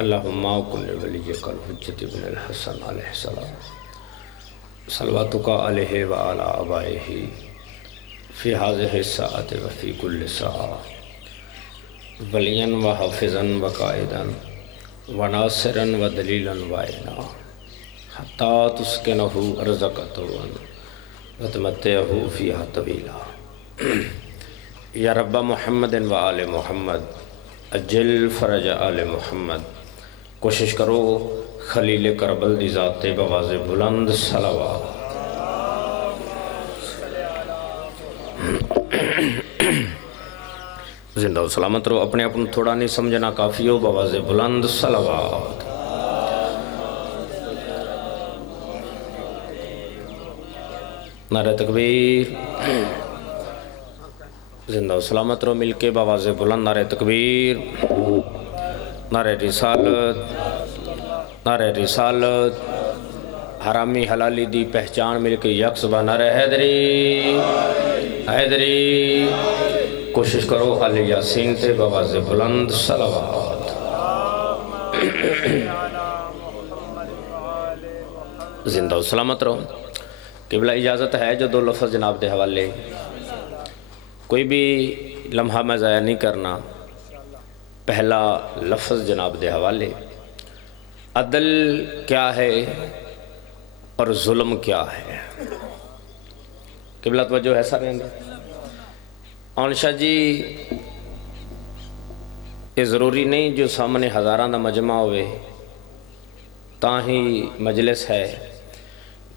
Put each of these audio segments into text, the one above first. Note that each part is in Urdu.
اللہم کل ولیک الحجۃ ابن الحسن علیہ السلام صلواتک علیہ وعلی آبائہ فی ہذہ الساعۃ وفی کل ساعۃ ولیاً وحافظاً وقائداً وناصراً ودلیلاً وعینا حتیٰ تسکنہ ارضک طوعاً وتمتعہ فیہا طویلا۔ یا رب محمد وآل محمد اجل فرج آل محمد، کوشش کرو خلیل کربل دی ذات بواز بلند صلوات۔ زندہ و سلامت رہو، اپنے اپنے تھوڑا نہیں سمجھنا کافی ہو، بواز بلند صلوات۔ نعرہ تکبیر، زندہ و سلامت رہو، مل کے بواز بلند نعرہ تکبیر، نعرہ رسالت، نعرہ رسالت، حرامی حلالی دی پہچان مل کے یک صبح نعرہ حیدری حیدری۔ کوشش کرو علی یاسین تے بواز بلند صلوات۔ زندہ و سلامت رہو، قبلہ اجازت ہے جو دو لفظ جناب دے حوالے، کوئی بھی لمحہ میں ضائع نہیں کرنا۔ پہلا لفظ جناب دے حوالے، عدل کیا ہے اور ظلم کیا ہے؟ قبلہ توجہ ہے سارے ہیں؟ شاہ جی یہ ضروری نہیں جو سامنے ہزاراں دا مجمع ہوئے تاں ہی مجلس ہے،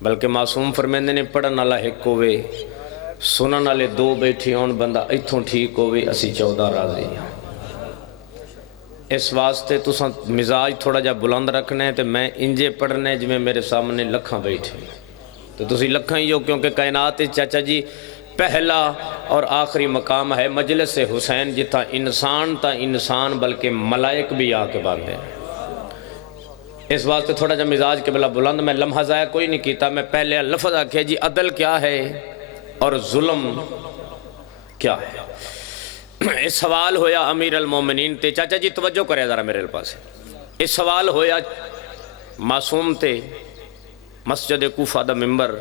بلکہ معصوم فرمیندے نے پڑھن والا ایک ہوئے، سنن والے دو بیٹھی ہون، بندہ ایتھوں ٹھیک ہوئے اسی 14 راضی ہیں۔ اس واسطے تساں مزاج تھوڑا جا بلند رکھنے تے میں انجے پڑھنے جو میرے سامنے لکھاں بیٹھے تو تسی لکھاں ہی ہو، کیونکہ کائنات چاچا جی پہلا اور آخری مقام ہے مجلس حسین، جتھا انسان تا انسان بلکہ ملائک بھی آ کے باندھے۔ اس واسطے تھوڑا جا مزاج کے بلا بلند، میں لمحہ ضائع کوئی نہیں کیتا، میں پہلے لفظ آکھے جی عدل کیا ہے اور ظلم کیا ہے۔ اس سوال ہویا امیر المومنین تے، چاچا جی توجہ کرے ذرا میرے پاس، اس سوال ہویا معصوم تے، مسجد کوفہ دا ممبر،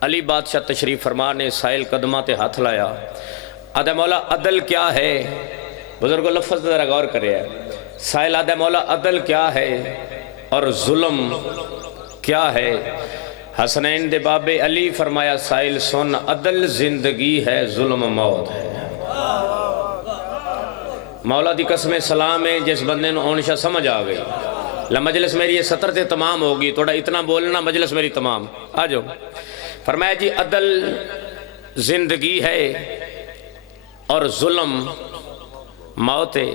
علی بادشاہ تشریف فرمانے سائل قدمہ تے ہاتھ لایا، آدھے مولا عدل کیا ہے؟ بزرگو لفظ ذرا غور کرے ہے، سائل آدھے مولا عدل کیا ہے اور ظلم کیا ہے؟ حسنین دے بابے علی فرمایا سائل سن، عدل زندگی ہے، ظلم موت ہے۔ مولا دی قسم سلام ہے جس بندے نو اونشا سمجھ آ گئی، مجلس میری یہ سطر تے تمام ہوگی، تھوڑا اتنا بولنا مجلس میری تمام آجو۔ فرمایا جی عدل زندگی ہے اور ظلم موت ہے۔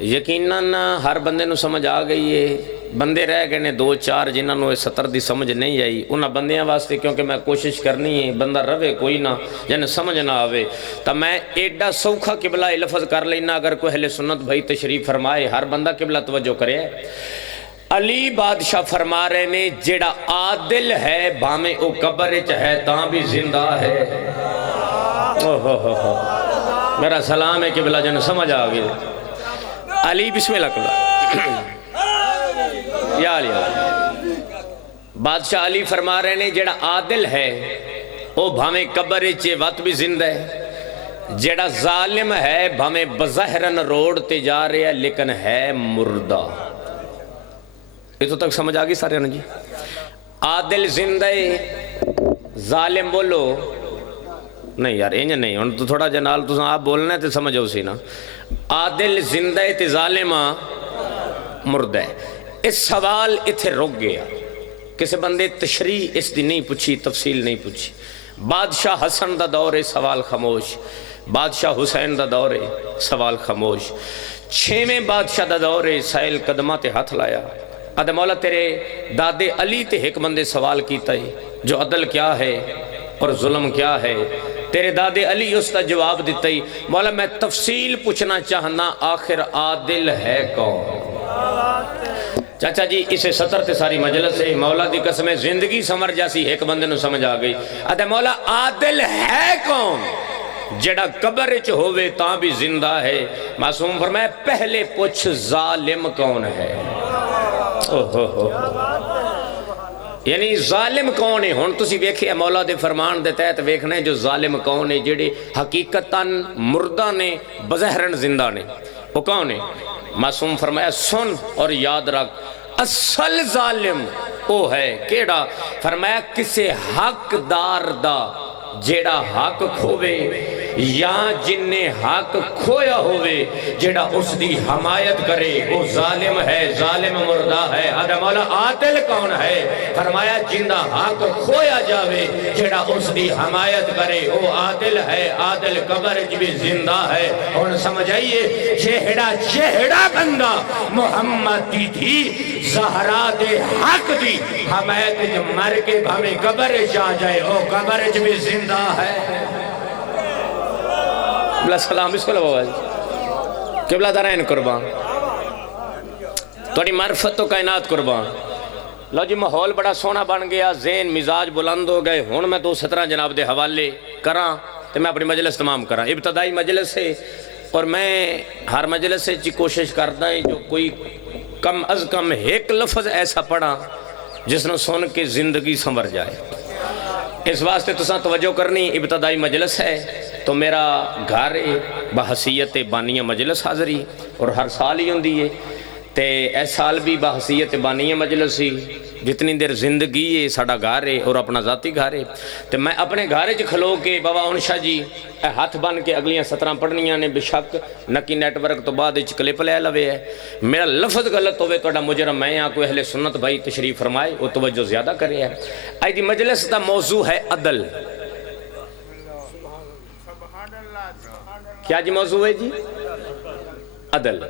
یقیناً ہر بندے نو سمجھ آ گئی ہے، بندے رہ گئے نے دو چار جنہاں نو اس سطر دی سمجھ نہیں آئی، انہاں بندیاں واسطے کیونکہ میں کوشش کرنی ہے بندہ روے کوئی نہ جن سمجھ نہ آوے، تو میں ایڈا سوکھا قبلہ لفظ کر لینا، اگر کوئی اہل سنت بھائی تشریف فرمائے ہر بندہ قبلہ توجہ کرے۔ علی بادشاہ فرما رہے نے جیڑا عادل ہے بھامے او قبر وچ ہے تاں بھی زندہ ہے۔ میرا سلام ہے قبلہ جن سمجھ آ گئی۔ علی بسم اللہ قبلہ، یا علی بادشاہ علی فرما رہے نے جیڑا عادل ہے او بھامے قبر وچ وقت بھی زندہ ہے، جیڑا ظالم ہے بھامے بظاہرن روڈ تے جا رہے ہے لیکن ہے مردہ۔ یہ تو تک سمجھ آگئی سارے جی؟ عادل زندہ ظالم بولو نہیں یار انج نہیں، ان تو تھوڑا جنال تو آپ بولنا ہے تو سمجھو سی نا، عادل زندہ تے ظالمہ مردہ ہے۔ اس سوال اتھے رک گیا، کسی بندے تشریح اس دی نہیں پوچھی، تفصیل نہیں پوچھی۔ بادشاہ حسن دا دور ہے سوال خاموش، بادشاہ حسین دا دور ہے سوال خاموش، چھویں بادشاہ دا دور ہے سائل قدمہ تے ہاتھ لایا، آدھے مولا تیرے دادے علی تے ایک بندے سوال کیتا ہے جو عدل کیا ہے اور ظلم کیا ہے؟ تیرے دادے علی اس کا جواب دیتا ہے مولا میں تفصیل پوچھنا چاہنا آخر عادل ہے کون؟ چاچا جی اسے سطر تے ساری مجلس ہے، مولا دی قسم زندگی سمر جاسی ایک بندے نو سمجھ آ گئی، آدھے مولا عادل ہے کون؟ جڑا قبر وچ ہووے تاں بھی زندہ ہے۔ معصوم فرمایا پہلے پوچھ ظالم کون ہے؟ یعنی ظالم کون ہے؟ ہن تسی ویکھیا مولا دے فرمان دے تحت ویکھنا ہے جو ظالم کون ہے، جڑے حقیقتاً مردہ نے بظاہراً زندہ نے، وہ کون ہے؟ معصوم فرمایا سن اور یاد رکھ، اصل ظالم وہ ہے کیڑا؟ فرمایا کسے حق دار دا جیڑا حق کھوے یا جن نے حق کھویا ہوئے جیڑا اس دی حمایت کرے، وہ ظالم ہے، ظالم مردہ ہے۔ آدھا مولا عادل کون ہے؟ فرمایا جن دا حق کھویا جاوے جیڑا اس دی حمایت کرے، وہ عادل ہے، عادل قبر بھی زندہ ہے۔ اور سمجھ آئیے جیڑا بندہ محمد دی تھی زہرا دے حق دی حمایت جو مر کے بھامے قبر جا جائے، وہ قبر بھی زندہ ہے۔ قبلہ سلام اس کو لگا جی، قبلہ دارین قربان، توڑی معرفت تو کائنات قربان۔ لو جی ماحول بڑا سونا بن گیا، ذہن مزاج بلند ہو گئے، ہون میں 217 جناب دے حوالے کراں تو میں اپنی مجلس تمام کراں۔ ابتدائی مجلس ہے اور میں ہر مجلس سے چی کوشش کرتا ہے جو کوئی کم از کم ایک لفظ ایسا پڑھا جس نے سن کے زندگی سنور جائے۔ اس واسطے تساں توجہ کرنی، ابتدائی مجلس ہے تو میرا گھر بحثیت بانیہ مجلس حاضری اور ہر سال ہی ہوندی ہے تے اس سال بھی بحثیت بانیہ مجلس ہی، جتنی دیر زندگی ہے ساڑا گھر ہے اور اپنا ذاتی گھر ہے۔ تو میں اپنے گھر کھلو کے بابا انشا جی اے ہاتھ بن کے اگلیاں 17 پڑھنیاں نے، بے شک نکی نیٹ ورک تو بعد کلپ لے لوے ہے، میرا لفظ غلط ہوئے توڑا مجرم میں یہاں کوئی اہل سنت بھائی تشریف فرمائے وہ توجہ زیادہ کرے ہے۔ آئی دی مجلس دا موضوع ہے عدل۔ کیا جی موضوع ہے جی؟ عدل۔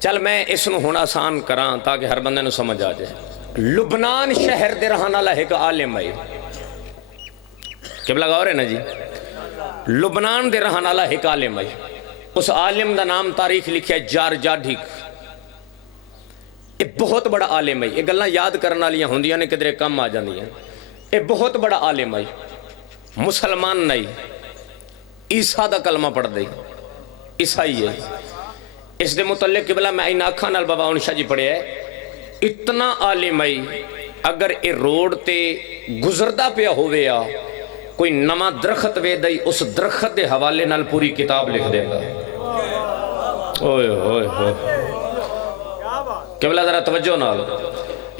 چل میں اس نو ہونا آسان کراں تاکہ ہر بندے نو سمجھ آ جائے۔ لبنان شہر دے رہانا اللہ ایک عالم ہے، قبلہ غور ہے نا جی، لبنان دے رہانا اللہ ایک عالم ہے، اس عالم دا نام تاریخ لکھیا ہے جارجاڈھک۔ یہ بہت بڑا عالم ہے، یہ گلنا یاد کرنا لیا ہوندیاں نے کدرے کم آ جاندی ہیں۔ یہ بہت بڑا عالم ہے، مسلمان نہیں، عیسیٰ دا کلمہ پڑھ دے، عیسائی ہے۔ اس دے متعلق قبلہ میں این آکھاں نال بابا انشا جی پڑھے ہے، اتنا عالم ہے اگر اے روڈ تے گزردہ پیا ہوئے یا کوئی نما درخت وے دائی اس درخت دے حوالے نال پوری کتاب لکھ دے گا۔ اوئے ہوئے ہوئے قبلہ ذرا توجہ نال،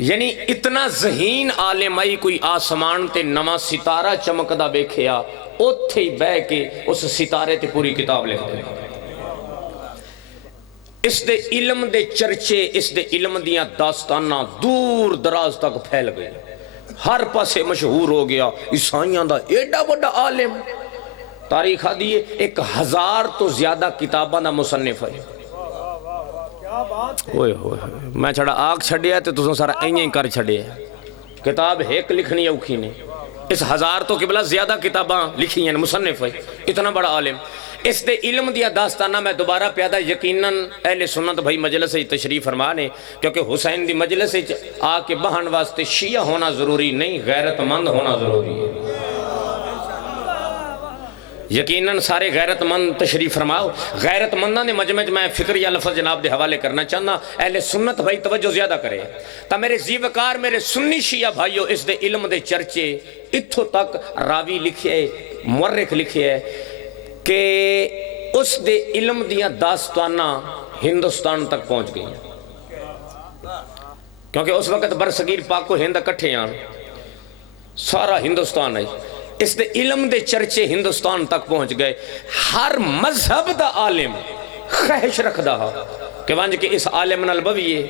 یعنی اتنا ذہین عالم ہے کوئی آسمان تے نما ستارہ چمکدہ بیکھیا اوتھے ہی بے کے اس ستارے تے پوری کتاب لکھ دے گا۔ اس دے علم دے چرچے، اس دے علم دیاں داستانہ دور دراز تک پھیل گئے، ہر پاسے مشہور ہو گیا۔ عیسائیاں دا ایڈا بڑا عالم، تاریخ دیئے 1000 تو زیادہ کتاباں دا مصنف ہے۔ اوئے ہوئے میں چھڑا آگ چھڑیا ہے تو تُسوں سارا اینیاں ہی کر چھڑیا ہے، کتاب ایک لکھنی اوکھی نے، اس 1000 تو قبلہ زیادہ کتاباں لکھی ہیں، مصنف ہے، اتنا بڑا عالم۔ اس دے علم دیا داستانہ میں دوبارہ پیدا یقیناً اہل سنت بھائی مجلس سے تشریف فرمانے، کیونکہ حسین دی مجلس سے آ کے بہن واسطے شیعہ ہونا ضروری نہیں، غیرت مند ہونا ضروری ہے۔ یقیناً سارے غیرت مند تشریف فرماؤ۔ غیرت مندہ نے مجمع میں فکریہ لفظ جناب دے حوالے کرنا چاہنا، اہل سنت بھائی توجہ زیادہ کرے۔ تا میرے زیوکار میرے سنی شیعہ بھائیو، اس دے علم دے چرچے اتھو تک راوی لکھے، مورخ لکھے کہ اس دے علم دیا داستانہ ہندوستان تک پہنچ گئی، کیونکہ اس وقت برصغیر پاک و ہند اکٹھے ہیں، سارا ہندوستان ہے۔ اس دے علم دے چرچے ہندوستان تک پہنچ گئے۔ ہر مذہب دا عالم خواہش رکھ دا کہ وانج کہ اس عالم نال بویے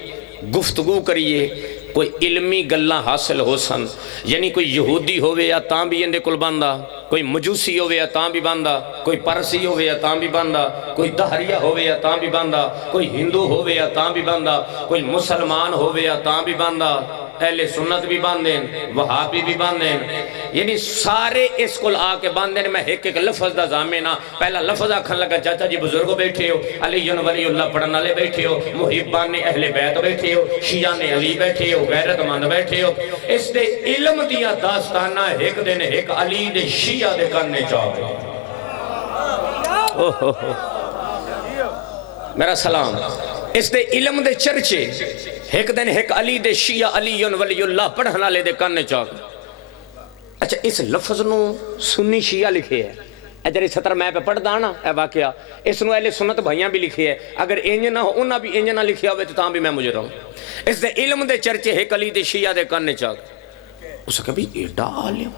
گفتگو کریے، کوئی علمی گلاں حاصل ہو سن، یعنی کوئی یہودی ہوئے یا تاں بھی اندے کل باندھا، کوئی مجوسی ہوئے یا تاں بھی باندھا، کوئی پرسی ہوئے یا تاں بھی باندھا، کوئی دہریہ ہوئے یا تاں بھی باندھا، کوئی ہندو ہوئے یا تاں بھی باندھا، کوئی مسلمان ہوئے یا تاں بھی باندھا، اہل سنت بھی باندھیں، وہابی بھی باندھیں، یعنی سارے اس کل آ کے باندھیں۔ میں ایک ایک لفظ دا زامنہ پہلا لفظ آکھن لگا، چاچا جی بزرگوں بیٹھے ہو، علی ولی اللہ پڑھن والے بیٹھے ہو، محبان نے اہل بیت بیٹھے ہو، شیعہ نے علی بیٹھے ہو، غیرت مند بیٹھے ہو۔ اس دے علم دیا داستانہ ایک دن ایک علی دے شیعہ دے کرنے چاہو۔ میرا سلام اس دے علم دے چرچے ایک دن ایک علی دے شیعہ علی ولی اللہ پڑھن والے دے کان چاک. اچھا اس لفظ نو سنی شیعہ لکھے ہے. اے جڑی سطر میں پہ پڑھدا نا اے واقعہ اس نو اہل سنت بھائیاں بھی لکھے ہے. اگر انج نہ ہو انہاں بھی انج نہ لکھیا ہوئے تو تاں بھی میں مجرم. اس دے علم دے چرچے ایک علی دے شیعہ دے کان چاک. اس کہ بھی ایڈا عالم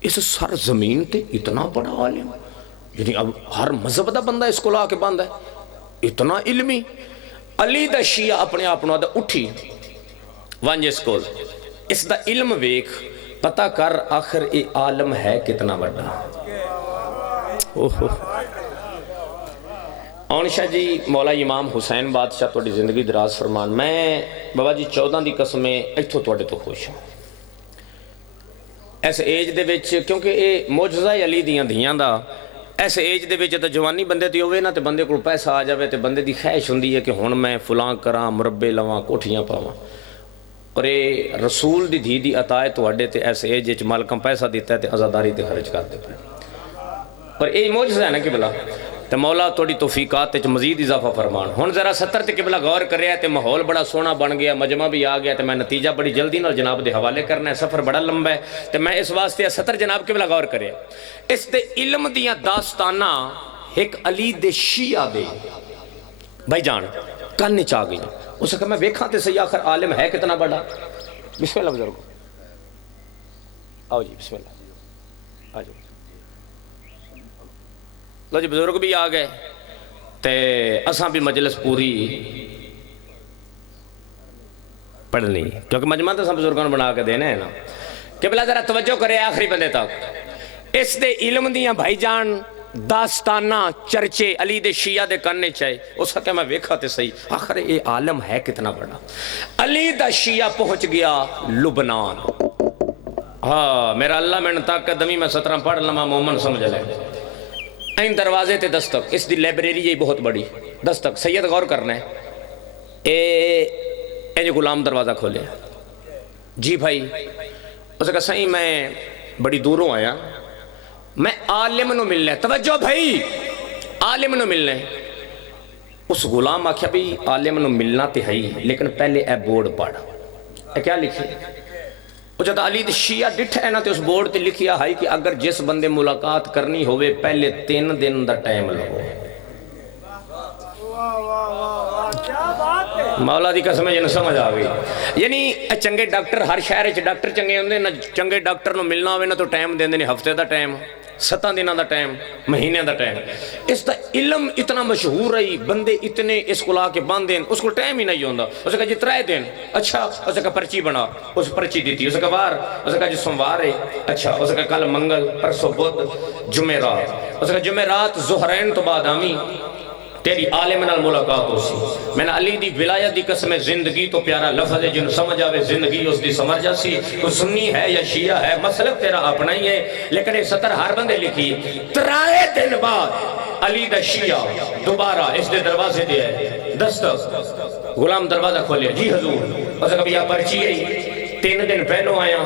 اس سر زمین تے اتنا بڑا عالم, یعنی اب ہر مذہب دا بندہ اس کو لا کے باندھا ہے, اتنا علمی. علی دا شیعہ اپنے آپ نو دا اٹھی وانج اس کو اس دا علم ویکھ پتہ کر آخر اے عالم ہے کتنا بڑا. آن شاہ جی مولا امام حسین بادشاہ توڑی زندگی دراز فرمان. میں بابا جی 14 دی قسمیں ایتھو توڑے تو خوش ہوں ایسے ایج دے وچ, کیونکہ اے معجزہ علی دیاں دھیاں دا ایسے ایج دے وچ تے جوانی بندے دی ہوئے نا تے بندے کو پیسہ آ جاوے تے بندے دی خواہش ہوندی ہے کہ ہن میں فلاں کراں مربے لواں کوٹھیاں پاواں. اور اے رسول دی دھی دی عطا ہے تواڈے تے ایسے ایج وچ مالکاں پیسہ دیتا ہے تے عزاداری تے خرچ کر دے پے. اور اے معجزہ ہے نا قبلہ تے مولا توڑی توفیقات وچ مزید اضافہ فرمان. ہن ذرا 70 تے قبلہ غور کریا تے ماحول بڑا سونا بن گیا, مجمع بھی آ گیا تے میں نتیجہ بڑی جلدی نال جناب دے حوالے کرنا ہے, سفر بڑا لمبا ہے تے میں اس واسطے 70 جناب قبلہ غور کریا. اس دے علم دیاں داستانہ ایک علی دے شیعہ دے بھائی جان کن چاہ گئی. اس کہ میں ویکھاں تے صحیح آخر عالم ہے کتنا بڑا. بسم اللہ بزرگو آؤ جی بسم اللہ آ جاؤ. لو جی بزرگ بھی آ گئے تے اساں بھی مجلس پوری پڑھنی کیونکہ مجمع تو سب بزرگوں نے بنا کے دینے ہیں نا. کہ بلا ذرا توجہ کرے آخری بندے تک. اس دے علم دیاں بھائی جان داستانہ چرچے علی دے شیعہ دے کرنے چاہے. اس کہ میں ویکھا تے صحیح آخر اے عالم ہے کتنا بڑا. علی دا شیعہ پہنچ گیا لبنان. ہاں میرا اللہ میں طاقت دمی میں 17 پڑھ لما مومن سمجھ لے. این دروازے تے دستک اس دی لائبریری یہ بہت بڑی دستک سید غور کرنا ہے. اے جو غلام دروازہ کھولے جی بھائی. اس کہا صحیح میں بڑی دوروں آیا, میں عالم نو ملنے. توجہ بھائی عالم نو ملنے. اس غلام آکھیا بھی عالم نو ملنا تے ہی لیکن پہلے اے بورڈ پڑھ. اے کیا لکھی؟ وہ جب علی دی شیعہ ڈٹھ ہے نا تے اس بورڈ تے لکھیا ہے کہ اگر جس بندے ملاقات کرنی ہوئے پہلے 3 دن دا ٹائم لگو. مولا دی قسم جن سمجھ آ گئی. یعنی چنگے ڈاکٹر ہر شہر وچ ڈاکٹر چنگے ہوندے نا, چنگے ڈاکٹر نو ملنا ہوئے نا تو ٹائم دیندے نے ہفتے دا ٹائم, 7 دنوں دا ٹائم, مہینے دا ٹائم. اس دا علم اتنا مشہور رہی, بندے اتنے اس کو لا کے باندھیں, اس کو ٹائم ہی نہیں ہوندا. اس کہا جی 3 دن. اچھا اس کہا پرچی بنا, اس پرچی دیتی. اس کہا بار, اس کہا جی سوموار ہے. اچھا اس کہا کل منگل پرسوں بدھ جمعرات. اس کہا جمعرات ظہرین تو بعد آمی تیری عالم نال ملاقات ہو سی. میں نے علی دی ولایت دی قسم زندگی تو پیارا لفظ ہے جن سمجھ آوے زندگی اس دی سمجھ جاسی. تو سنی ہے یا شیعہ ہے مسلک تیرا اپنا ہی ہے, لیکن یہ 70 ہر بندے لکھی. 3 دن بعد علی دا شیعہ دوبارہ اس دے دروازے دے ہے دستک. غلام دروازہ کھولیا جی حضور. اس کبھی یہ پرچی ہے 3 دن پہلو آیا,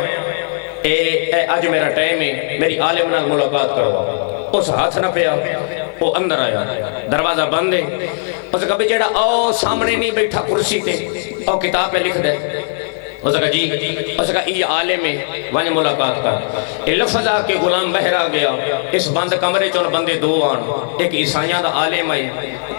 اے آج میرا ٹائم ہے, میری عالم نال ملاقات کروا. اس ہاتھ نہ پیا, وہ اندر آیا, دروازہ بند ہے. اس کہا بھی جیڑا او سامنے نہیں بیٹھا کرسی تے او کتاب پہ لکھ دے. اس کہا جی. اس کہا یہ عالم ہے وہاں ملاقات کر. یہ لفظ آ کے غلام بہر آ گیا. اس بند کمرے چون بندے 2 آن, ایک عیسائیاں دا عالم آئی,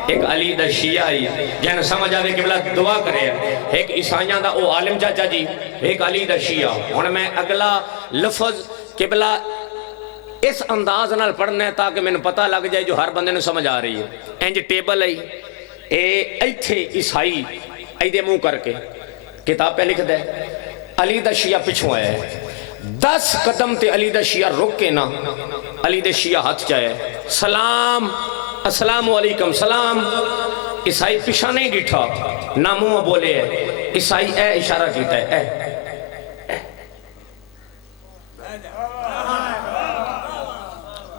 ایک علی دا شیعہ آئی جن سمجھ آوے کہ بلا دعا کرے. ایک عیسائیاں دا او عالم چاچا جی, ایک علی دا شیعہ. ہن میں اگلا لفظ کہ بلا اس انداز نال پڑھنا ہے تاکہ میں نے پتہ لگ جائے جو ہر بندے نے سمجھ آ رہی ہے. انج ٹیبل ہے اے ایتھے عیسائی ایدے منہ کر کے کتاب پہ لکھ دے. علی دا شیعہ پچھوں آیا ہے 10 قدم تے علی دا شیعہ رک کے نا علی دا شیعہ ہاتھ چاہے سلام السلام علیکم سلام. عیسائی پیچھا نہیں ڈٹھا نہ منہ بولے ہے. عیسائی اے اشارہ کیتا ہے اے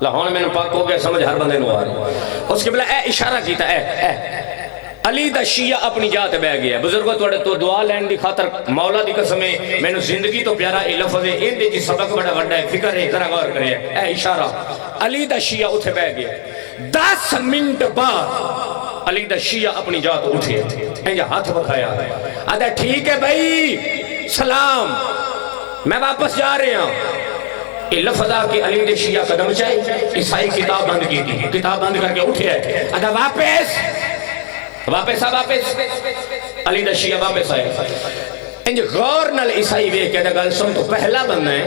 لہون میں نے پاک ہو گیا سمجھ ہر بندے نو آ رہی. اس کے بلا اے اشارہ کیتا اے علی دا شیعہ اپنی جات بہ گیا. بزرگوں توڑے تو دعا لین دی خاطر مولا دی قسم ہے میں نے زندگی تو پیارا اے لفظ ہے ان دی جی سبق بڑا بڑا ہے فکر ہے ذرا غور کرے. اے اشارہ علی دا شیعہ اتھے بہ گیا. 10 منٹ بعد علی دا شیعہ اپنی جات اٹھے انجا ہاتھ بکھایا آدھا ٹھیک ہے بھائی سلام میں واپس جا رہے ہوں یہ لفظ آ کہ علی دے شیعہ قدم چاہے عیسائی کتاب بند کی تھی کتاب بند کر کے اٹھے آدھا واپس علی دا شیعہ واپس آئے انج غور نال عیسائی وے کہ گل سن تو پہلا بندہ ہے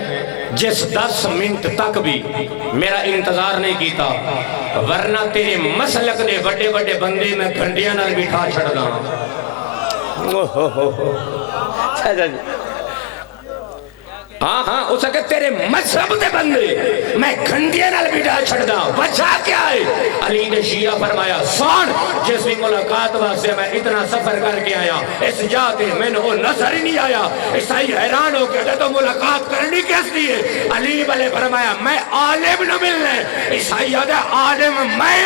جس 10 منٹ تک بھی میرا انتظار نہیں کیتا ورنہ تیرے مسلک دے بڑے بڑے بندے میں گھنڈیاں نال بٹھا چھڑ دا ہاں اس کہ تیرے مذہب دے بندے میں گھنڈیاں نال بٹھا چھڑ دا وجہ کیا ہے علی نے شیعہ فرمایا سن جس بھی ملاقات واسطے میں اتنا سفر کر کے آیا اس جاتے میں نے وہ نظر ہی نہیں آیا عیسائی حیران ہو کے تو ملاقات کرنی کیس لیے علی والے فرمایا میں عالم نہ ملنے عیسائی آدھے عالم میں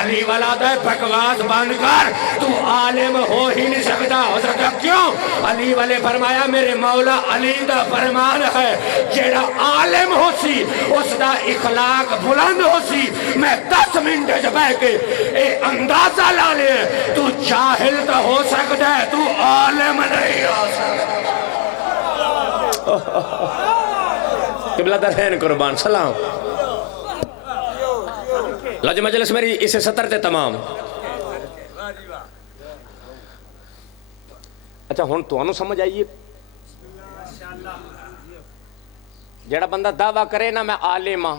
علی والا دے بکواس بند کر تو عالم ہو ہی نہیں سکتا ہو سکتا کیوں علی والے فرمایا میرے مولا علی دا فرمان ہے جیڑا عالم ہو سی اس دا اخلاق بلند ہو سی میں 10 منٹ جب ہے کہ اے اندازہ لا لے تو جاہل تو ہو سکتا ہے تو عالم نہیں ہو سکتا قبلہ در حین قربان سلام لاج مجلس میری اسے 70 تے تمام اچھا ہون تو انو سمجھ آئیے جڑا بندہ دعویٰ کرے نا میں عالم ہاں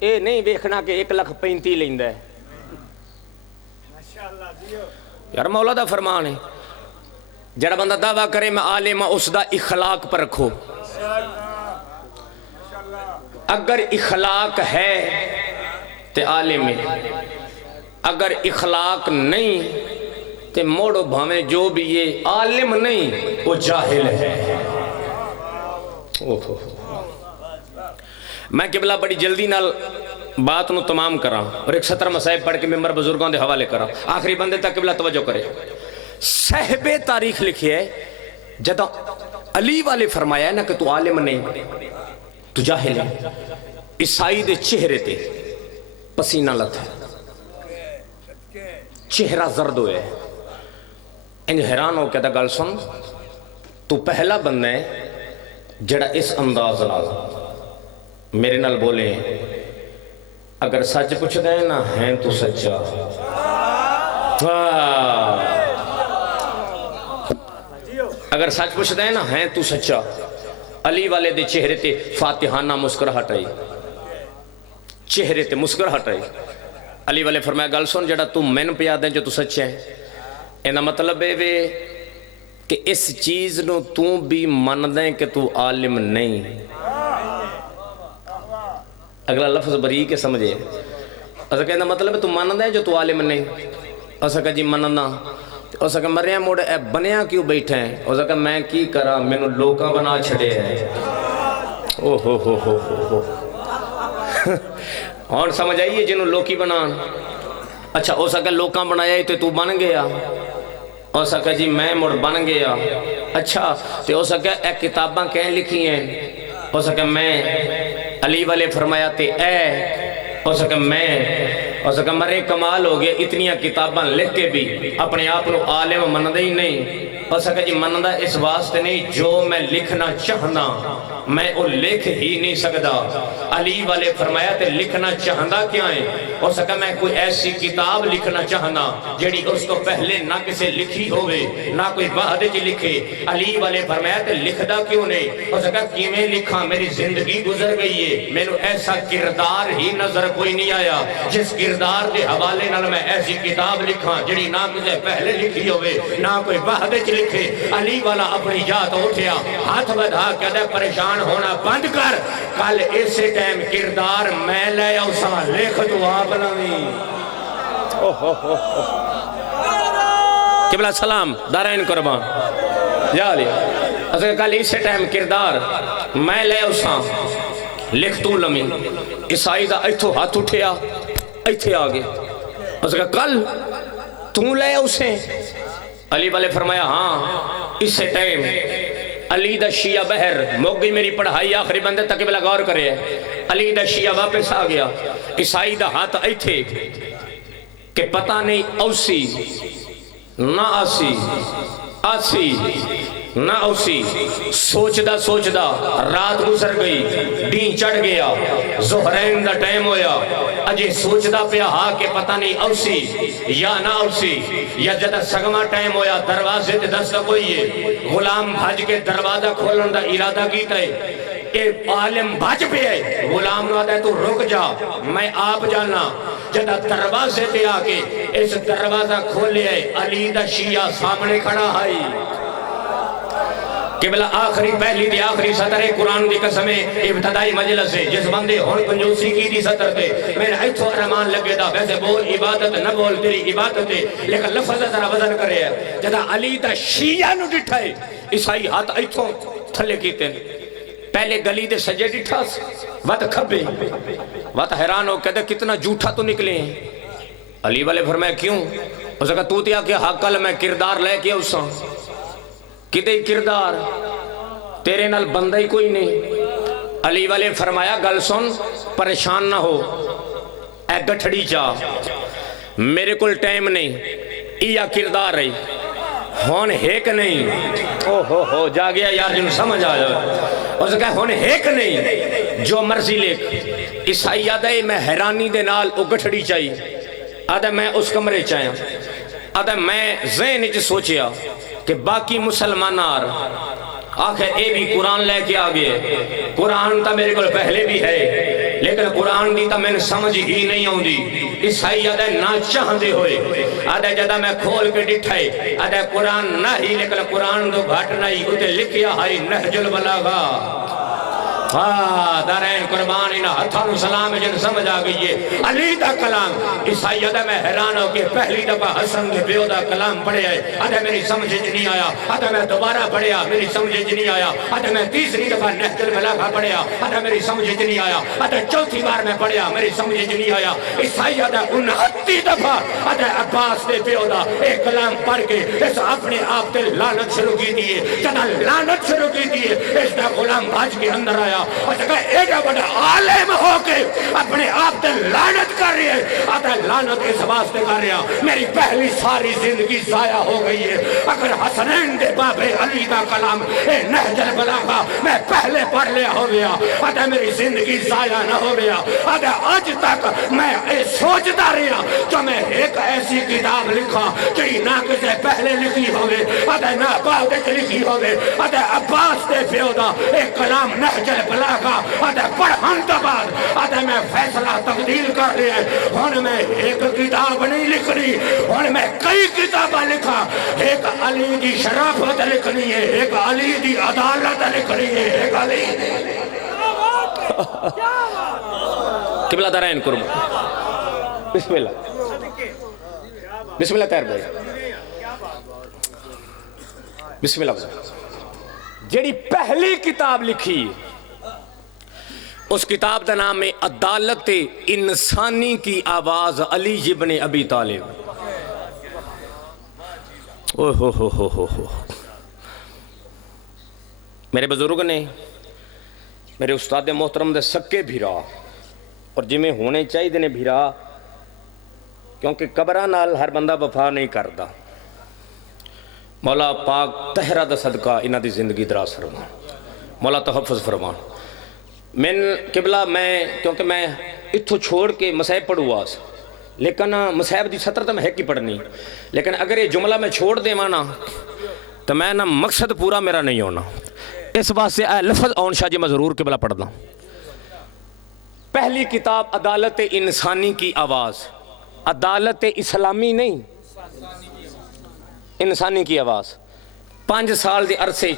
اے نہیں ویکھنا کہ 1,35,000 لیندہ ہے یار مولا دا فرمان ہے جڑا بندہ دعویٰ کرے میں عالم ہاں اس دا اخلاق پر رکھو اگر اخلاق ہے تے عالم ہے اگر اخلاق نہیں تے موڑو بھامے جو بھی یہ عالم نہیں وہ جاہل ہے میں قبلہ بڑی جلدی نال بات نو تمام کراں اور ایک 17 مسائب پڑھ کے ممبر بزرگوں دے حوالے کراں آخری بندے تک قبلہ توجہ کرے صحب تاریخ لکھی ہے جدہ علی والے فرمایا ہے نا کہ تو عالم نہیں تو جاہل ہے عیسائی دے چہرے تے پسینہ لت ہے چہرہ زرد ہوئے انج حیران ہو کہتا گل سن تو پہلا بندہ ہے جڑا اس انداز نال میرے نال بولے اگر سچ پوچھ دے نا ہیں تو سچا اگر سچ پوچھ دے نا ہیں تو سچا علی والے دے چہرے تے فاتحانہ مسکراہٹ آئی چہرے تے مسکراہٹ آئی علی والے فرمایا گل سن جڑا تو مین پیا دیں جو تو سچ ہے اینا مطلب ہے وے کہ اس چیز نو تو بھی من دیں کہ تو عالم نہیں اگلا لفظ بری کے سمجھے ایسا کہنا مطلب ہے تو من دیں جو تو عالم نہیں ایسا کہ جی مننا ایسا کہ مریا موڑ اے بنیا کیوں بیٹھے ہیں ایسا کہ میں کی کرا میں نے لوکاں بنا چھڑے ہیں او ہو اور سمجھ آئیے جنہوں لوکی بنان اچھا ایسا کہ لوکاں بنایا تو بن گیا ایسا کہ جی میں مڑ بن گیا اچھا تو ایسا کہ اے کتاباں کہیں لکھی ہیں ایسا کہ میں علی والے فرمایا تے اے ایسا کہ میں ایسا کہ مرے کمال ہو گیا اتنیاں کتاباں لکھ کے بھی اپنے آپ نو عالم مندہ ہی نہیں ایسا کہ جی مندہ اس واسطے نہیں جو میں لکھنا چاہنا میں وہ لکھ ہی نہیں سکتا علی والے فرمایا تے لکھنا چاہنا کیا ہے ایسا کہ میں کوئی ایسی کتاب لکھنا چاہنا جیڑی اس کو پہلے نہ کسے لکھی ہوئے نہ کوئی بعد جی لکھے علی والے فرمایا تے لکھدا کیوں نہیں ایسا کہ کیویں لکھا میری زندگی گزر گئی ہے میں نے ایسا کردار ہی نظر کوئی نہیں آیا جس کردار دے حوالے نال میں ایسی کتاب لکھا جڑی نہ کسے پہلے لکھی ہوئے نہ کوئی بعد جی لکھے علی والا اپنی جات اٹھیا ہاتھ بدھا کہتا پریشان ہونا بند کر کل اسی ٹائم کردار میں لے اسا لکھ دعا بناویں قبلہ سلام دارین قربان یا علی اسے کل اسی ٹائم کردار میں لے اسا لکھ تو لمی عیسائی دا ایتھو ہاتھ اٹھیا ایتھے آگے اسے کل تو لے اسے علی والے فرمایا ہاں اسے ٹائم علی دا شیعہ بہر موگی میری پڑھائی آخری بندے تک بلا غور کرے علی دا شیعہ واپس آ گیا عیسائی دا ہاتھ ایتھے کہ پتہ نہیں اوسی نہ آسی آسی نہ اوسی سوچدا سوچدا رات گزر گئی دین چڑھ گیا ظہرین دا ٹائم ہویا اجے سوچدا پیا ہا کہ پتہ نہیں اوسی یا نہ اوسی یا جدا سگما ٹائم ہویا دروازے تے دستک ہوئی ہے غلام بھج کے دروازہ کھولن دا ارادہ کیتا ہے اے عالم بھج پہ ہے غلام نو آتا ہے تو رک جا میں آپ جانا جدا دروازے تے آکے اس دروازہ کھولے ہے علی دا شیعہ سامنے کھڑا ہے قبلہ آخری پہلی دی آخری سطر قرآن دی قسم ابتدائی مجلس ہے جس بندے ہون کنجوسی کی دی سطر تے میرا ایتھو ارمان لگے دا ویسے بول عبادت نہ بول تیری عبادت ہے لیکن لفظ ذرا وزن کرے ہے جدا علی دا شیعہ نو ڈٹھا ہے عیسائی ہاتھ ایتھو تھلے کیتے ہیں پہلے گلی دے سجے ڈٹھا وقت کھبے وقت حیران ہو کہتے کتنا جھوٹا تو نکلے ہیں علی والے فرمایا کیوں اس نے کہا تو تیا کہ حقل میں کردار لے کے اسا کدے کردار تیرے نال بندہ ہی کوئی نہیں علی والے فرمایا گل سن پریشان نہ ہو اے گٹھڑی چاہ میرے کل ٹائم نہیں ایا کردار رہی ہون ہیک نہیں ہو جا گیا یار جن سمجھ آ جائے اس نے کہا ہون ہیک نہیں جو مرضی لکھ عیسائی آدھا ہے میں حیرانی دے نال او گٹھڑی چاہیے آدھا میں اس کمرے چاہیے آدھا میں ذہن اچھ سوچیا کہ باقی مسلمان آر آخر اے بھی قرآن لے کے آگئے قرآن تا میرے کو پہلے بھی ہے لیکن قرآن دی تا میں نے سمجھ ہی نہیں ہوں دی عیسائی آدھا نہ چاہندے ہوئے آدھا جدہ میں کھول کے ڈٹھائے آدھا قرآن نہ ہی لیکن قرآن دو گھٹ نہیں ہوتے لکھیا ہے نہج البلاغہ دارین قربان انہا ہتھانو سلام جن سمجھ آگئی ہے علی دا کلام عیسائی ادھا میں حیران ہو کہ پہلی دفعہ حسن کے بیو دا کلام پڑھے ہے ادھا میری سمجھ نہیں آیا ادھا میں دوبارہ پڑھیا میری سمجھ نہیں آیا ادھا میں تیسری دفعہ نہج البلاغہ پڑھیا ادھا میری سمجھ نہیں آیا ادھا چوتھی بار میں پڑھیا میری سمجھ نہیں آیا عیسائی ادھا 29 دفعہ ادھا عباس دے بیو دا ایک کلام پڑھ کے اس اپنے آپ تے لعنت شروع کی دیئے جدا لعنت شروع کی دیئے اس دا غلام بھاج کے اندر آیا اور جگہ ایڈا بڑا عالم ہو کے اپنے آپ تے لعنت کر رہی ہے آتا لعنت اس واسطے کر رہا میری پہلی ساری زندگی ضائع ہو گئی ہے اگر حسنین دے بابے علی دا کلام اے نہج البلاغہ میں پہلے پڑھ لیا ہو گیا آتا میری زندگی ضائع نہ ہو گیا آتا آج تک میں سوچتا رہا جو میں ایک ایسی کتاب لکھا جڑی نہ کسے پہلے لکھی ہوئے آتا نہ بعد لکھی ہوئے آتا عباس دے پیودا ایک کلام نہج البلاغہ آتا پڑھن دا بعد آتا میں فیصلہ تبدیل کر لیا ہون میں ایک کتاب نہیں لکھنی ہون میں کئی کتابیں لکھا ایک علی دی شرافت لکھنی ہے ایک علی دی عدالت لکھنی ہے ایک علی دی قبلہ دارین کرم بسم اللہ بسم اللہ تیر بھائی بسم اللہ جیڑی پہلی کتاب لکھی اس کتاب دا نام ہے عدالت انسانی کی آواز علی ابن ابی طالب میرے بزرگ نے میرے استاد محترم دے سکے بھیرا اور جی میں ہونے چاہیے دینے بھیرا کیونکہ قبرہ نال ہر بندہ وفا نہیں کرتا مولا پاک تہرہ دا صدقہ انہ دی زندگی دراز فرما مولا تحفظ فرما میں قبلہ میں کیونکہ میں اتھو چھوڑ کے مسائب پڑھوں آس لیکن مسائب دی سطر تو میں ہے کی پڑھنی لیکن اگر یہ جملہ میں چھوڑ دے مانا تو میں نا مقصد پورا میرا نہیں ہونا اس بات سے لفظ اون شاہ جی میں ضرور قبلہ پڑھ دوں پہلی کتاب عدالت انسانی کی آواز عدالت اسلامی نہیں انسانی کی آواز 5 سال دی عرصے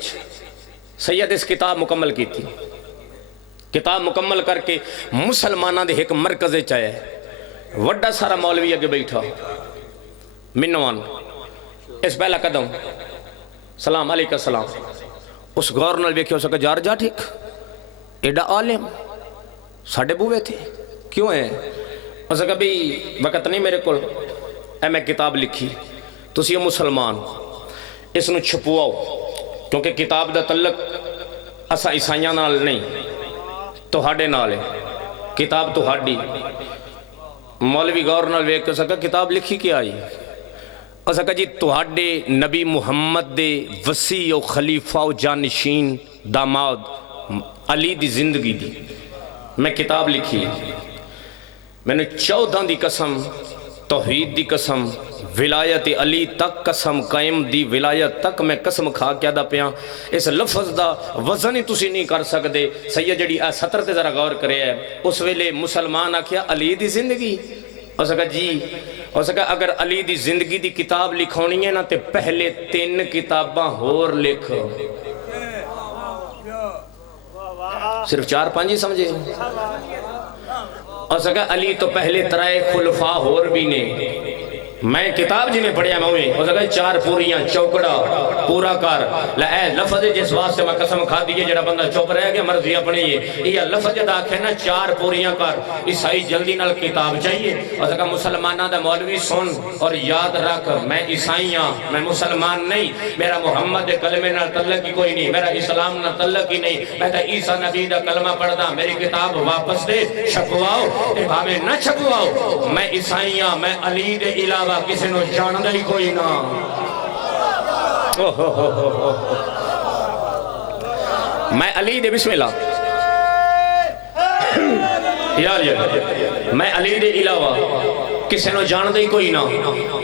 سید اس کتاب مکمل کی تھی کتاب مکمل کر کے مسلمانہ دے ایک مرکز چاہے وڈا سارا مولوی اگے بیٹھا منوان اس پہلا قدم سلام علیکہ السلام اس گورنر بیکھے اسے کہا جار جا ٹھیک ایڈا عالم ساڑھے بوے تھے کیوں ہیں اسے کہا بھی وقت نہیں میرے کل اے میں کتاب لکھی تو یہ مسلمان اس نو چھپواؤ کیونکہ کتاب دا تعلق اسا عیسائیاں نال نہیں تو ہاڑے نالے کتاب تو ہاڑی مولوی غور نال ویکھ کے سکا کتاب لکھی کیا آئی اسا کہ جی تہاڈے نبی محمد دے وسیع و خلیفہ و جانشین داماد علی دی زندگی دی میں کتاب لکھی میں نے 14 دی قسم توحید دی قسم ولایت علی تک قسم قائم دی ولایت تک میں قسم کھا کے دا پیا اس لفظ دا وزن ہی تسی نہیں کر سکتے سید جڑی اے سطر تے ذرا غور کرے ہے اس ویلے مسلمان آکھیا علی دی زندگی اس کہا جی اس کہا اگر علی دی زندگی دی کتاب لکھونی ہے نا تے پہلے 3 کتاباں ہور لکھ صرف 4-5 ہی سمجھے اور سکا علی تو پہلے 3 خلفاء ہور بھی نے میں کتاب جی میں پڑھیا میں ہوئی اور سکا 4 پوریاں چوکڑا پورا کر اے لفظ جس واسطے میں قسم کھا دیئے جڑا بندہ چوپ رہ گیا مرضی اپنی یہ لفظ جدا کہنا 4 پوریاں کر عیسائی جلدی نال کتاب چاہیے اور سکا مسلمانہ دا مولوی سن اور یاد رکھ میں عیسائی ہاں میں مسلمان نہیں میرا محمد دے کلمے نال تعلق ہی کوئی نہیں میرا اسلام نال تعلق ہی نہیں میں تا عیسیٰ نبی دا کلمہ پڑھدا میری کتاب واپس دے چھپواؤ تے بھاوے نہ چھپواؤ میں عیسائی ہاں میں علی دے علاوہ کسی نو جاندہ ہی کوئی نہ میں علی دے بسم اللہ میں علی دے علاوہ کسی نو جاندہ ہی کوئی نہ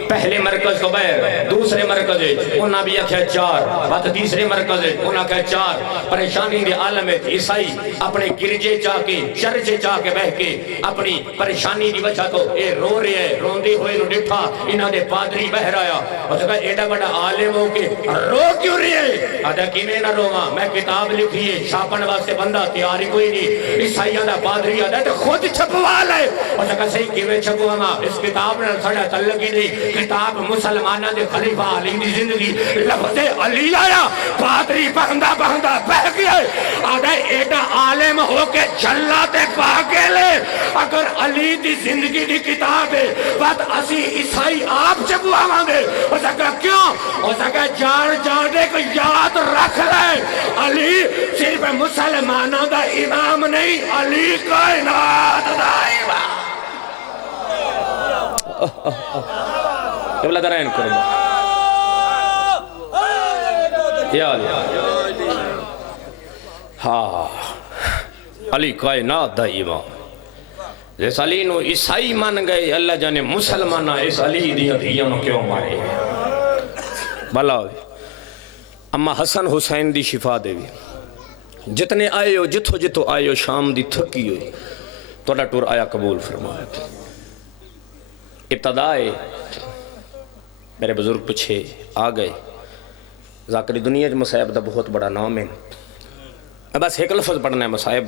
پہلے مرکز تو بیر دوسرے مرکز انہاں بھی اکھے 4 بات تیسرے مرکز انہاں کہے 4 پریشانی دے عالم عیسائی اپنے گرجے چاہ کے چرچے چاہ کے بہ کے اپنی پریشانی دی وجہ تو اے رو رہے ہیں روندی ہوئے نو ڈٹھا انہاں دے پادری بہ رہا اور کہا ایڈا بڑا عالم ہو کے رو کیوں رہے ہیں آدھا کینے نہ رواں میں کتاب لکھی ہے چھاپن واسطے بندہ تیاری کوئی نہیں عیسائیاں دا پادری آدھا تو خود چھپوا لے اور کہا صحیح کیویں چھپواں اس کتاب نے سڑا تعلق ہی نہیں کتاب مسلمانہ دے خلیفہ علی دی زندگی لفظ علی آیا پادری بہندہ بہندہ بہ گیا آدھا ایڈا عالم ہو کے جلاتے پا کے لے اگر علی دی زندگی دی کتاب ہے بات اسی عیسائی آپ چھپوا مانگے اس کا کیوں اس کا جانے کو یاد رکھ رہے علی صرف مسلمانہ دا امام نہیں علی کائنات دا امام قبلہ درائن کرو یا ہاں علی کائنات دا امام جیس علی نو عیسائی مان گئے اللہ جانے مسلمانہ اس علی دی دھیاں نو کیوں مارے بھلا ہوئی اما حسن حسین دی شفا دے بھی جتنے آئے ہو جتھو جتھو آئے ہو شام دی تھکی ہوئی توڑا ٹور آیا قبول فرمایا ابتدائے میرے بزرگ پچھے آ گئے ذاکری دنیا جو مصائب دا بہت بڑا نام ہے بس ایک لفظ پڑھنا ہے مصائب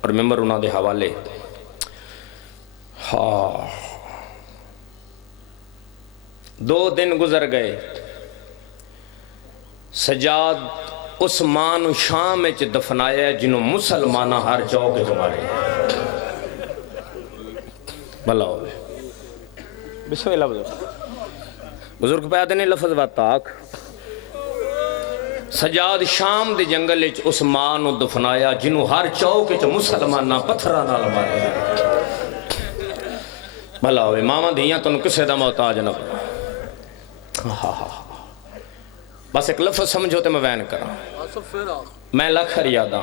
اور ممبر انہاں دے حوالے ہاں 2 دن گزر گئے سجاد عثمان شام میں دفنایا ہے جنہوں مسلمانہ ہر چوک تمہارے بھلا ہوئے بسم اللہ بزرگ پیادے نے لفظ باتاک سجاد شام دے جنگل اچ عثمان و دفنایا جنہوں ہر چوک اچ مسلمانہ پتھرانا لمارے بھلا ہوئے ماما دھیاں تو کسے دا محتاج نہ بس ایک لفظ سمجھو تے میں وین کرا میں لکھر یاداں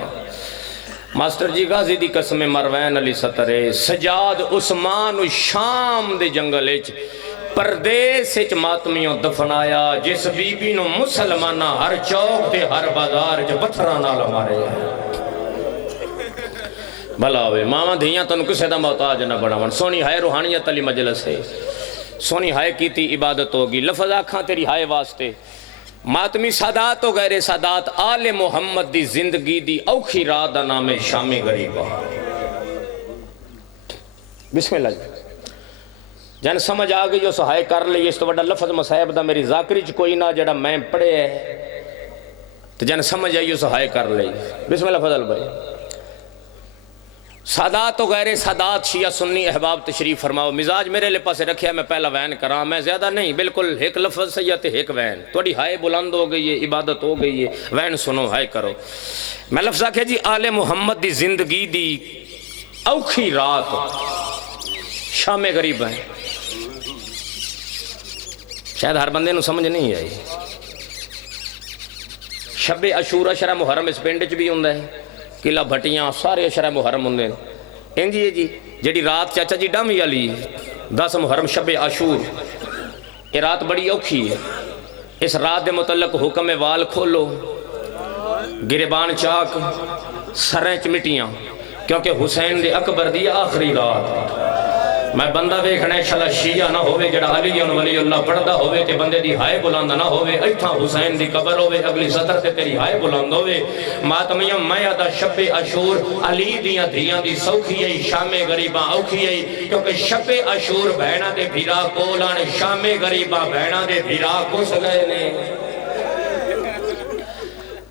ماسٹر جی غازی دی قسم مروین علی سترے سجاد عثمان شام دے جنگل اچ پردیس اچ ماتمیوں دفنایا جس بی بی نو مسلمانہ ہر چوک تے ہر بازار جو پتھرانا لمارے بھلا ہوئے ماما دھیاں تو کسے دا محتاج نہ بڑھاون سونی ہائے روحانیت علی مجلس ہے سونی ہائے کیتی عبادت ہوگی لفظ آکھاں تیری ہائے واسطے ماتمی سادات و غیر سادات آل محمد دی زندگی دی اوکھی رات دا نام شام غریبہ بسم اللہ جی جن سمجھ آگئی جو سہائے کر لئی اس تو بڑا لفظ مصائب دا میری ذاکری چ کوئی نہ جڑا میں پڑھے ہے تو جن سمجھ آئی جو سہائے کر لئی بسم اللہ فضل بھائی سادات و غیر سادات شیعہ سنی احباب تشریف فرماؤ مزاج میرے لے پاسے رکھیا میں پہلا وین کراں میں زیادہ نہیں بالکل ایک لفظ سید ایک وین توڑی ہائے بلند ہو گئی ہے عبادت ہو گئی ہے وین سنو ہائے کرو میں لفظ آکھے جی آل محمد دی زندگی دی اوکھی رات شام غریب ہیں. شاید ہر بندے نو سمجھ نہیں آئی. شب عاشورا شرع محرم اس پنڈ چ بھی ہوندا ہے, قلعہ بھٹیاں سارے شرع محرم ہوندے. انج ہی ہے جی جڑی رات چاچا جی ڈامی والی 10 محرم شب عاشور, یہ رات بڑی اوکھی ہے. اس رات دے متعلق حکم وال کھولو, گریبان چاک, سریں چ مٹیاں, کیونکہ حسین دے اکبر دی آخری رات. میں بندہ ویکھنا ہے شالا شیعہ نہ ہوئے جڑا علی ولی اللہ پڑھدا ہوئے تے بندے دی ہائے بلند نہ ہوئے. ایتھاں حسین دی قبر ہوئے, اگلی سطر تے تیری ہائے بلند ہوئے. ماتمیاں میں آدھا شب عاشور علی دیاں دھیاں دی سوکھی ہے, شام غریباں اوکھی ہے. کیونکہ شب عاشور بہنا دے بھیرا کولان, شام غریباں بہنا دے بھیرا کس گئے نے.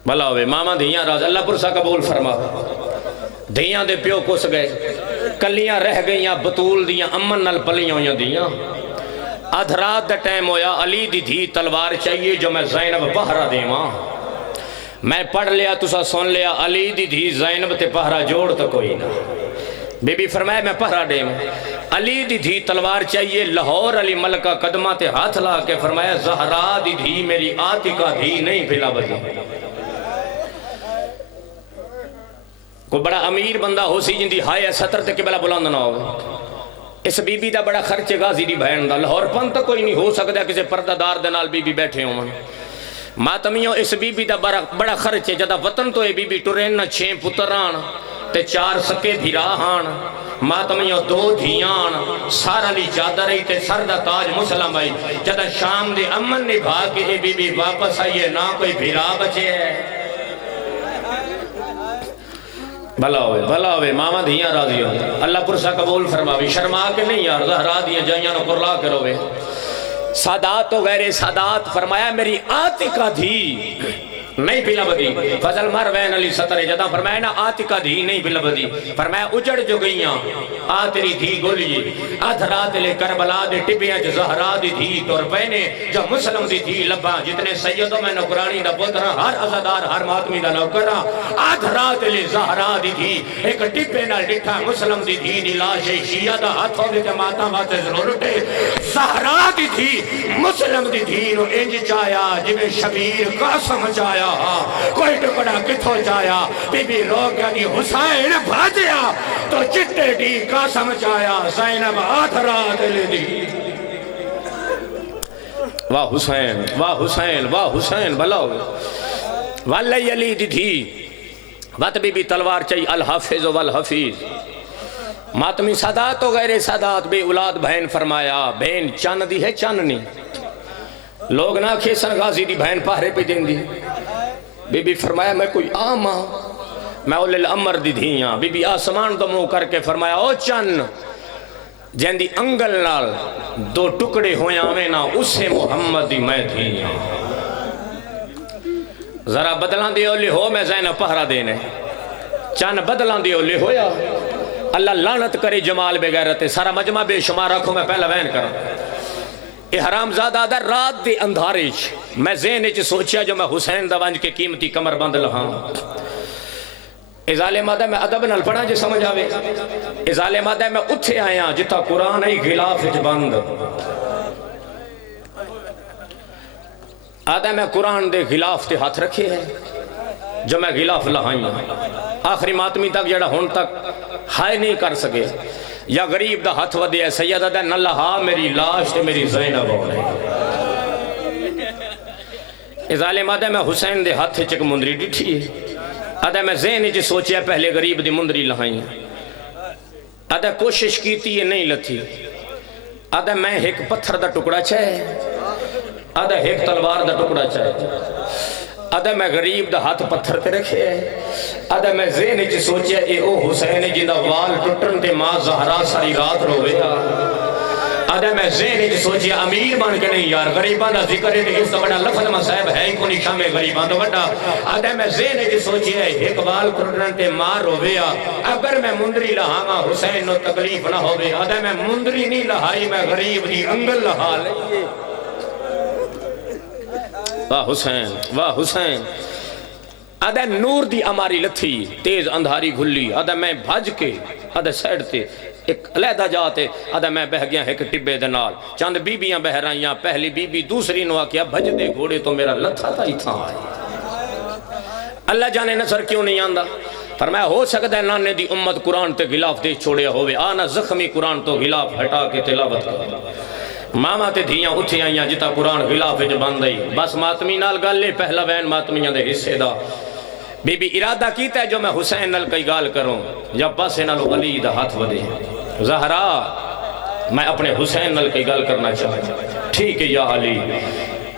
بھلا ہوئے ماما دھیاں راز اللہ پرسا قبول فرما. دھیاں دے پیو کس گئے, کلیاں رہ گئیاں بطول دیاں امن نال پلیاں ہویاں دیاں. ادھرات دا ٹائم ہویا, علی دی دھی تلوار چاہیے جو میں زینب پہرا دیواں. میں پڑھ لیا تسا سن لیا, علی دی دھی زینب تے پہرا جوڑ تو کوئی نہ. بی بی فرمائے میں پہرا دیم. علی دی دھی تلوار چاہیے, لاہور علی ملکہ قدمہ تے ہاتھ لا کے فرمایا زہرا دی دھی میری آتکا دھی نہیں پھلا بدی. کوئی بڑا امیر بندہ ہو سی جن دی ہائے سطر تے قبلہ بلند نہ ہو. اس بی بی دا بڑا خرچ غازی دی بہن دا, لاہور پن تک کوئی نہیں ہو سکتا کسی پردہ دار دے نال بی بی بیٹھے ہوں. ماتمیوں اس بی بی دا بڑا خرچ ہے, جدا وطن تو اے بی بی ٹرین نہ 6 پتران تے 4 سکے دھیراہان. ماتمیوں 2 دھیان, سارا لی چادر رہی تے سر دا تاج مسلم آئی. جدا شام دے امن نبھا کے اے بی بی واپس آئیے, نہ کوئی بھیرا بچے ہے. بھلا ہوئے ماما دھیاں راضی ہو, اللہ پرسا قبول فرماوی. شرما کے نہیں یار, زہرا دیاں جائیاں نو کرلا کے روے. سادات و غیر سادات فرمایا میری آتکا دھی نہیں پھلا بدی. فضل مر وین علی سطر جدا فرمایا نا آتکا دھی نہیں پھلا بدی. فرمایا اجڑ جو گئیاں آ تیری دھی گولی, آدھ رات لے کربلا دے ٹبیاں جو زہرا دی دھی تور پہنے, جو مسلم دی دھی لبا. جتنے سیدوں میں نوکرانی دا پترہ, ہر عزدار ہر ماتمی دا نوکرہ, آدھ رات لے زہرا دی دھی ایک ٹبے نہ ڈٹھا. مسلم دی دھی دی لاش شیعہ دا ہاتھ ہو دے ماتا ماتے ضرور اٹھے. زہرا دی دھی مسلم دی دھی نو انج چایا جویں شبیر قاسم چایا. کوئی ٹکڑا کتھو جایا, بی بی رو گیا دی حسین بھاجیا تو چٹے دی قاسم چایا. زینب آدھرا دل دی. واہ حسین واہ حسین واہ حسین. بلاؤ والی علی دی تھی وات بی بی تلوار چاہی الحافظ والحفیظ. ماتمی سادات و غیر سادات بے اولاد بہن فرمایا. بہن چان دی ہے چان نہیں, لوگ نہ کھیسن غازی دی بہن پہرے پہ دیں دی. بی بی فرمایا میں کوئی عام ہاں, میں اولی الامر دی دھیاں. بی بی آسمان تو منہ کر کے فرمایا او چن جن دی انگل نال 2 ٹکڑے ہویاں میں نا اسے محمد دی میں دھیاں. ذرا بدلان دی اولی ہو میں زینب پہرا دینے. چن بدلان دی اولی ہویا, اللہ لعنت کرے جمال بے غیرت. سارا مجمع بے شمار رکھو, میں پہلا وین کروں. اے حرام زادہ در رات دے اندھارے چ میں ذہن چ سوچیا جو میں حسین دا ونج کے قیمتی کمر بند لہاں. اے ظالم آدھا میں ادب نال پڑھا جے سمجھ آوے. اے ظالم آدھا میں اتھے آیا جتا قرآن ای غلاف وچ بند. آدھا میں قرآن دے غلاف تے ہاتھ رکھے ہیں جو میں غلاف لہائیں. آخری ماتمی تک جڑا ہون تک ہائے نہیں کر سکے. یا غریب دا ہاتھ ودے ہے سیدہ دا نہ لہا میری لاش تے میری زینب ہونے. اے ظالم آدھا میں حسین دے ہاتھ چک مندری ڈٹھی ہے. آدھا میں ذہن چ سوچیا پہلے غریب دی مندری لہائیں. آدھا کوشش کیتی ہے نہیں لتھی. آدھا میں ایک پتھر دا ٹکڑا چاہے, آدھا ایک تلوار دا ٹکڑا چاہے. آدھا میں غریب دا ہاتھ پتھر تے رکھے. آدھا میں ذہن چ سوچیا اے او حسین جن دا وال ٹٹن تے ماں زہرا ساری رات رویا. آدھا میں ذہن چ سوچیا امیر بن کے نہیں یار, غریباں دا ذکر ہے تے اس دا بڑا لفظ مصائب ہے کو نہیں شام غریباں تو بڑا. آدھا میں ذہن چ سوچیا ایک وال ٹٹن تے ماں رویا. اگر میں مندری لہاواں حسین نو تکلیف نہ ہوے. آدھا میں مندری نہیں لہائی, میں غریب دی انگل لہا لئیے. واہ حسین واہ حسین. آدھا نور دی اماری لتھی, تیز اندھاری گھلی. آدھا میں بھج کے آدھا سیڈ تے ایک علیحدہ جاتے آدھا میں بہ گیا ایک ٹبے دے نال چند بیبیاں بہ رہیاں پہلی بیبی دوسری نو آکیا بھج دے گھوڑے تو میرا لتھا تھا ہی تھا اللہ جانے نظر کیوں نہیں آندہ فرمایا ہو سکتا ہے نانے دی امت قرآن تے غلاف دے چھوڑیا ہوئے آنا زخمی قرآن تو غلاف ہٹا کے تلاوت کر ماما تے دھیاں اٹھے آئیاں جتا قرآن غلاف جو بند آئی بس ماتمی نال گال لے پہلا وین ماتمیاں دے حصے دا بی بی ارادہ کیتا ہے جو میں حسین نال کئی گال کروں جب بس نالو علی دا ہاتھ ودے زہرا میں اپنے حسین نال کئی گال کرنا چاہتا ٹھیک ہے یا علی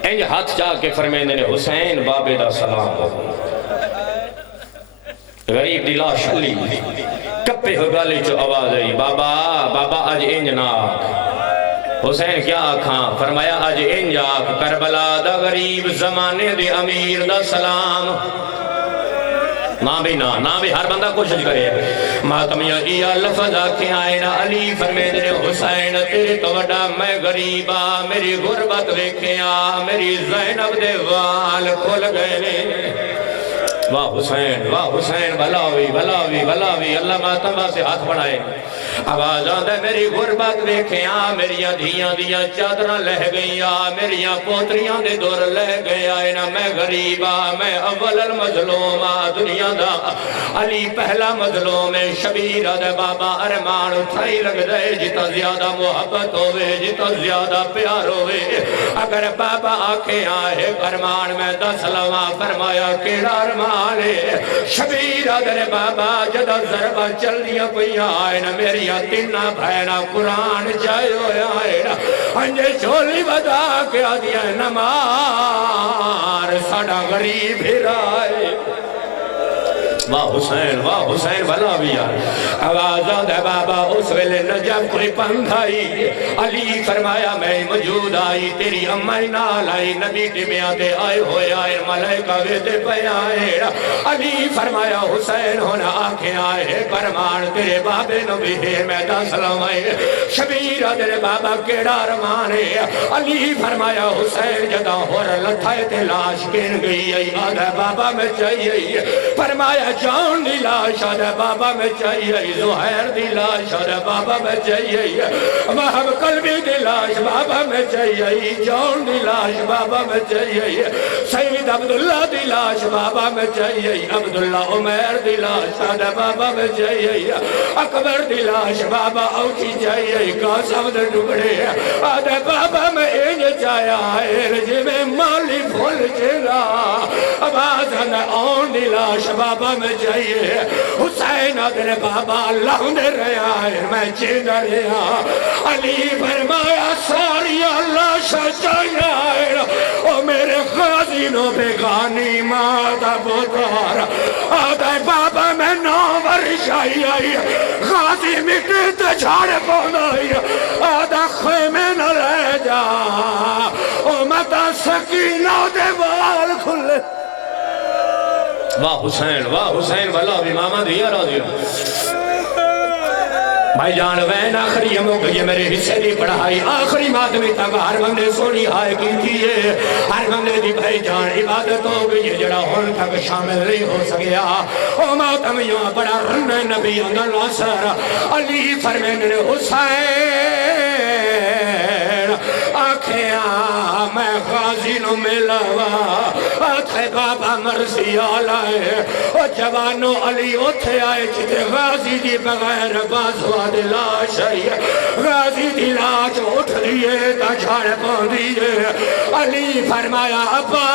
انج ہاتھ جا کے فرمیندے نے حسین بابے دا سلام ہو غریب دی لاش علی کپے ہو گالی جو آواز آئی بابا بابا آج انج ناک حسین کیا آکھاں فرمایا آج انج آکھ کربلا دا غریب زمانے دے امیر دا سلام ماں بھی نا بھی ہر بندہ کوشش کرے ماتمیاں ایا لفظ آکھیں آئے نا علی فرمیندے نے حسین تیرے تو وڈا میں غریبا میری غربت ویکھیاں میری زینب دے وال کھل گئے واہ حسین بھلاوی بھلاوی بھلاوی اللہ ماتمہ سے ہاتھ بڑھائے آواز آدھے میری غربت دیکھیاں میریاں دھیاں دیاں چادرہ لہ گئیاں میریاں پوتریاں دے دور لہ گیا میں غریبا میں اول المظلومہ دنیا دا علی پہلا مظلوم شبیر دے بابا ارمان اٹھائی لگ دے جتا زیادہ محبت ہوئے جتا زیادہ پیار ہوئے اگر بابا آنکھیں آئے ارمان میں 10 لواں فرمایا کیڑا ارمان شبیر آدھر بابا جدہ ضربہ چل دیا کوئی آئے نا میری تینہ بھائنہ قرآن جائے ہوئے آئے نا انجے چولی بدا کے آدھیا نمار ساڑا غریب ہی رائے واہ حسین بھلا بھی یار آواز آدھے بابا اس ویلے نجب کوئی پندھائی علی فرمایا میں موجود آئی تیری امائی نال آئی نبی ٹمیاں دے آئے ہوئے آئے ملائکہ ویدے پہ آئے علی فرمایا حسین ہونا آنکھیں آئے فرمان تیرے بابے نبی ہے میں 10 سلام آئے شبیر آدھے بابا کیڑا رمانے علی فرمایا حسین جدا ہور لتھائے تے لاش کن گئی آئی آدھے بابا میں چاہیے فرمایا جان دی لاش آدھے بابا میں چاہیے زہیر دی لاش آدھے بابا میں چاہیے وہب قلبی دی لاش بابا میں چاہیے جان دی لاش بابا میں چاہیے سید عبداللہ دی لاش بابا میں چاہیے عبداللہ عمیر دی لاش آدھے بابا میں چاہیے اکبر دی لاش بابا اوٹی چاہیے قاسم دے ٹکڑے آدھے بابا میں انج چاہیا ہے جی میں مالی بھول چلا آواز آدھے آن دی لاش بابا میں چاہیے حسین آدھے بابا اللہ نے رہا ہے میں چیدہ رہا علی فرمایا ساری اللہ شاچایا ہے او میرے غازینوں پہ غانی مادہ بودار آدھے بابا میں 9 ورش آئی غازی مٹی تے جھاڑے پوندائی آدھے خیمے نہ رہ جا او مدہ سکینہ دے وال کھلے واہ حسین بھلا بھی ماما دیا راضی بھائی جان وین آخری ہم ہو گئی میرے حصے دی پڑھائی آخری مادمی تک ہر بندے سونی ہائے کی دیئے ہر بندے دی بھائی جان عبادت ہو گئی جڑا ہون تک شامل نہیں ہو سکیا او ماتمیوں بڑا رن نبی اندر ناصر علی فرمین حسین آنکھیاں میں غازی نو ملوا آتھے بابا مرسی آلائے او جوانو علی اتھے آئے جتے غازی دی بغیر بازوا دی لاش آئی غازی دی لاش اٹھ دیئے تا جھاڑ پان دیئے علی فرمایا عباس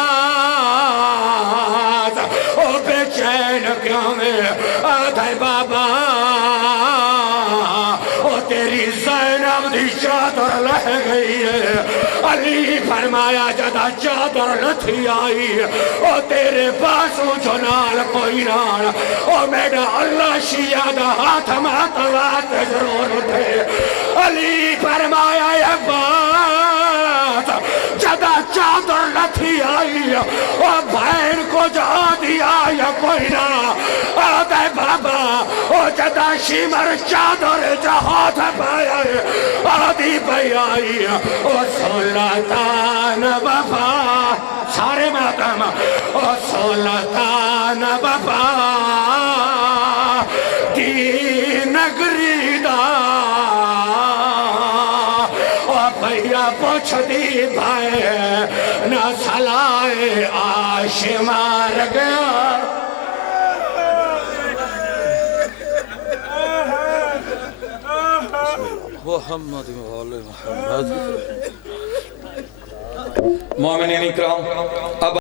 او بے چین کیا میں آتھے بابا او تیری زینب دی چادر لہ گئی ہے علی فرمایا جدا چادر لتھی آئی او تیرے پاسو جنال کوئی نال او میڈا اللہ شیعہ دا ہاتھ ماتوات ضرور تھے علی فرمایا یا بات جدا چادر لتھی آئی او بھین کو جا دیا یا کوئی نال آدھے بابا او جدا شیمر چادر جا ہاتھ پایا آدھی پہ آئی او سلطان وفا سارے ماتم او سلطان وفا دی نگری دا شمار گیا محمد محمد مومنین اکرام اب